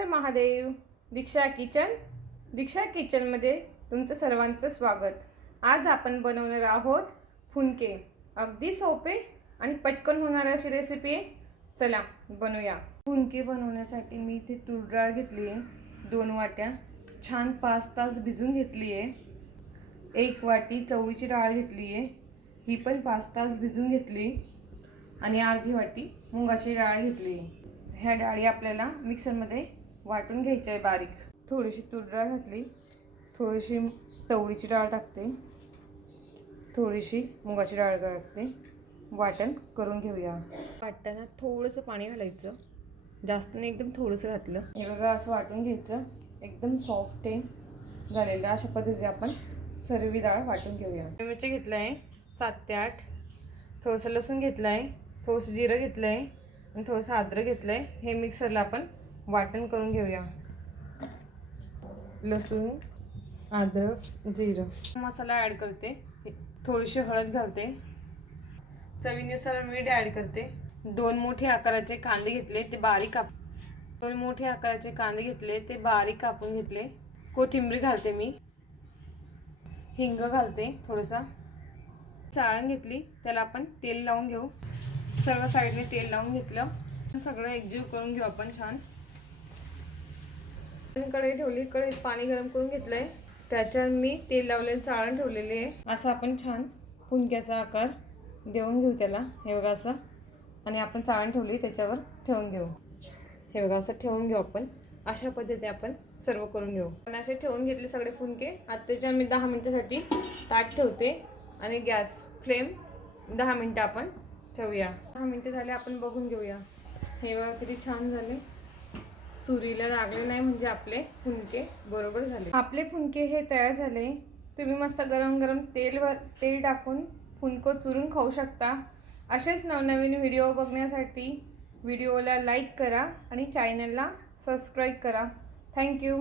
हर महादेव. दीक्षा किचनमध्ये तुमचं सर्वांचं स्वागत. आज आपण बनवणार आहोत फुनके. अगदी सोपे आणि पटकन होणारी अशी रेसिपी आहे. चला बनवूया. फुनके बनवण्यासाठी मी इथे तूर डाळ घेतली आहे 2 वाट्या, छान 5 तास भिजून घेतली आहे. 1 वाटी चवळीची डाळ घेतली आहे, ही पण 5 तास भिजून घेतली. आणि अर्धी वाटी मुगाची डाळ घेतली. ह्या डाळी आपल्याला मिक्सरमध्ये वाटून घ्यायच्या आहे बारीक. थोडीशी तूर डाळ घातली, थोडीशी चवळीची डाळ टाकते, थोडीशी मुगाची डाळ टाकते. वाटण करून घेऊया. वाटताना थोडंसं पाणी घालायचं, जास्त नाही, एकदम थोडंसं घातलं. हे बघा असं वाटून घ्यायचं. एकदम सॉफ्ट आहे झालेलं. अशा पद्धतीने आपण सर्व डाळ वाटून घेऊया. मिरची घेतलं आहे 7 ते 8, थोडंसं लसूण घेतलं आहे, थोडंसं जिरं घेतलं आहे आणि थोडंसं अद्रक घेतलं आहे. हे मिक्सरला आपण वाटण करून घेऊया. लसूण, अद्रक, जिरं. मसाला ॲड करते, थोडीशी हळद घालते, चवीनुसार मीठ ॲड करते. 2 मोठे आकाराचे कांदे घेतले, ते बारीक 2 मोठे आकाराचे कांदे घेतले, ते बारीक कापून घेतले. कोथिंबीर घालते मी, हिंग घालते थोडंसं. चाळण घेतली, त्याला आपण तेल लावून घेऊ. सर्व साईडने तेल लावून घेतलं. सगळं एकजीव करून घेऊ आपण छान. कढई ठेवली, कढईत पाणी गरम करून घेतलंय, त्याच्यावर मी तेल लावलेलं चाळण ठेवलेली आहे. असं आपण छान फुनक्याचा आकार देऊन घेऊ त्याला. हे बघा असं. आणि आपण चाळण ठेवली त्याच्यावर ठेवून घेऊ. हे बघा असं ठेवून घेऊ आपण. अशा पद्धतीने आपण सर्व करून घेऊ. आणि असे ठेवून घेतले सगळे फुनके. आता त्याच्यावर मी 10 मिनिटासाठी ताट ठेवते आणि गॅस फ्लेम 10 मिनिटं आपण ठेवूया. 10 मिनिटं झाले, आपण बघून घेऊया. हे बघा किती छान झाले. सुरीला लागले नाही म्हणजे आपले फुनके बरोबर झाले. आपले फुनके हे तयार झाले. तुम्ही मस्त गरम गरम तेल टाकून फुनकं चुरून खाऊ शकता. असेच नवनवीन व्हिडिओ बघण्यासाठी व्हिडिओला लाईक करा आणि चॅनलला सबस्क्राईब करा. थँक्यू.